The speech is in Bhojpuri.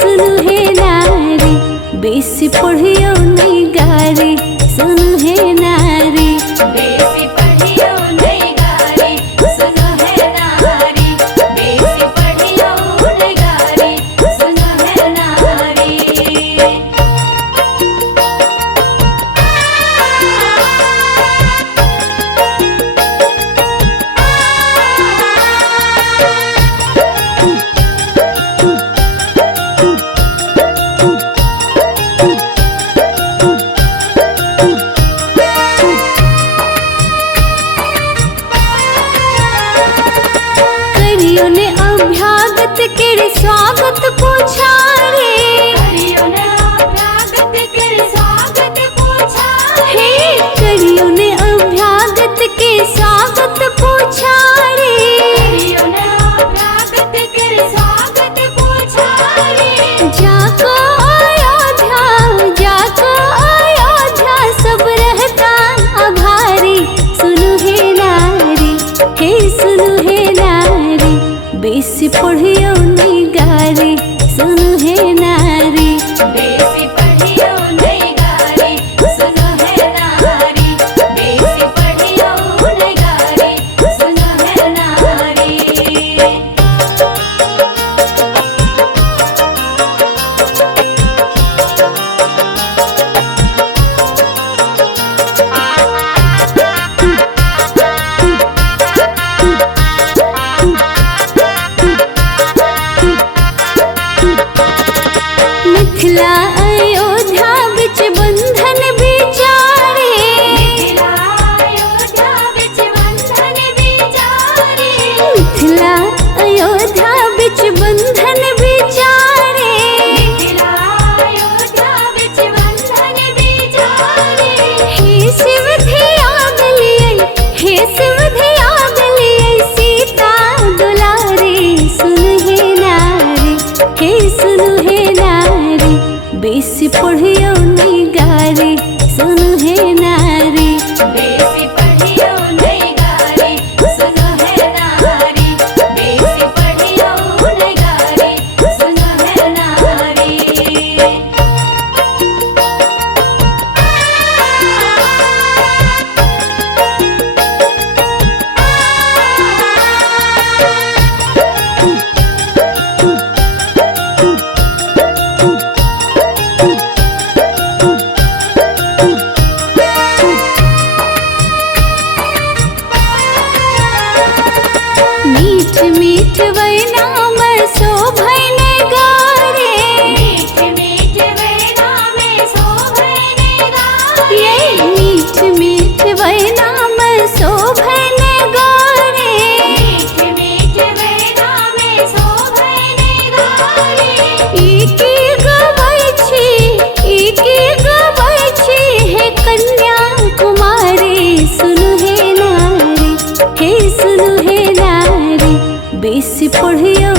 सुनु हे नारी बेसी पढ़ियो नहीं गारी सुनु हे नारी बेसी पढ़ियो नहीं गारी सुनो है नारी बेसी पढ़ियो नहीं गारी सुनो है नारी करियो ने अभ्यागत केरे स्वागत पूछा रे करियो ने अभ्यागत के स्वागत पूछा हे करियो ने अभ्यागत के स्वागत पूछा रे करियो ने अभ्यागत के स्वागत पूछा रे जाको अयोध्या सब रहता आभारी सुनु हे नारी हे सुनु हे नारी बेसी पढ़ियो नहीं गारी सुनु हे नारी बेसी पढ़ियो नहीं गारी सुनो है नारी बेसी पढ़ियो नहीं गारी सुनो है नारी मिथिला अयोध्या बिच बंधन बिचारे मिथिला अयोध्या बिच बंधन बिचारे मिथिला अयोध्या बिच बंधन बिचारे मिथिला अयोध्या बिच बंधन बिचारे हे शिव धिया गलियै सीता दुलारी सुनु हे नारी हे सुनु हे नारी बेसी पढ़ियो नहीं गारी सुनु हे नारी बेसी पढ़ियो नहीं गारी सुनो है नारी बेसी पढ़ियो नहीं गारी सुनो है नारी मीठ मीठ वैना में शोभन गारे मीठ मीठ वैना में शोभन गारे ये मीठ मीठ वैना में शोभन गारे मीठ मीठ वैना में शोभन गारे इकी गबै छी हे कन्या कुमारी सुनु हे नारी हे सुनु हे नारी बेसी पढ़ियो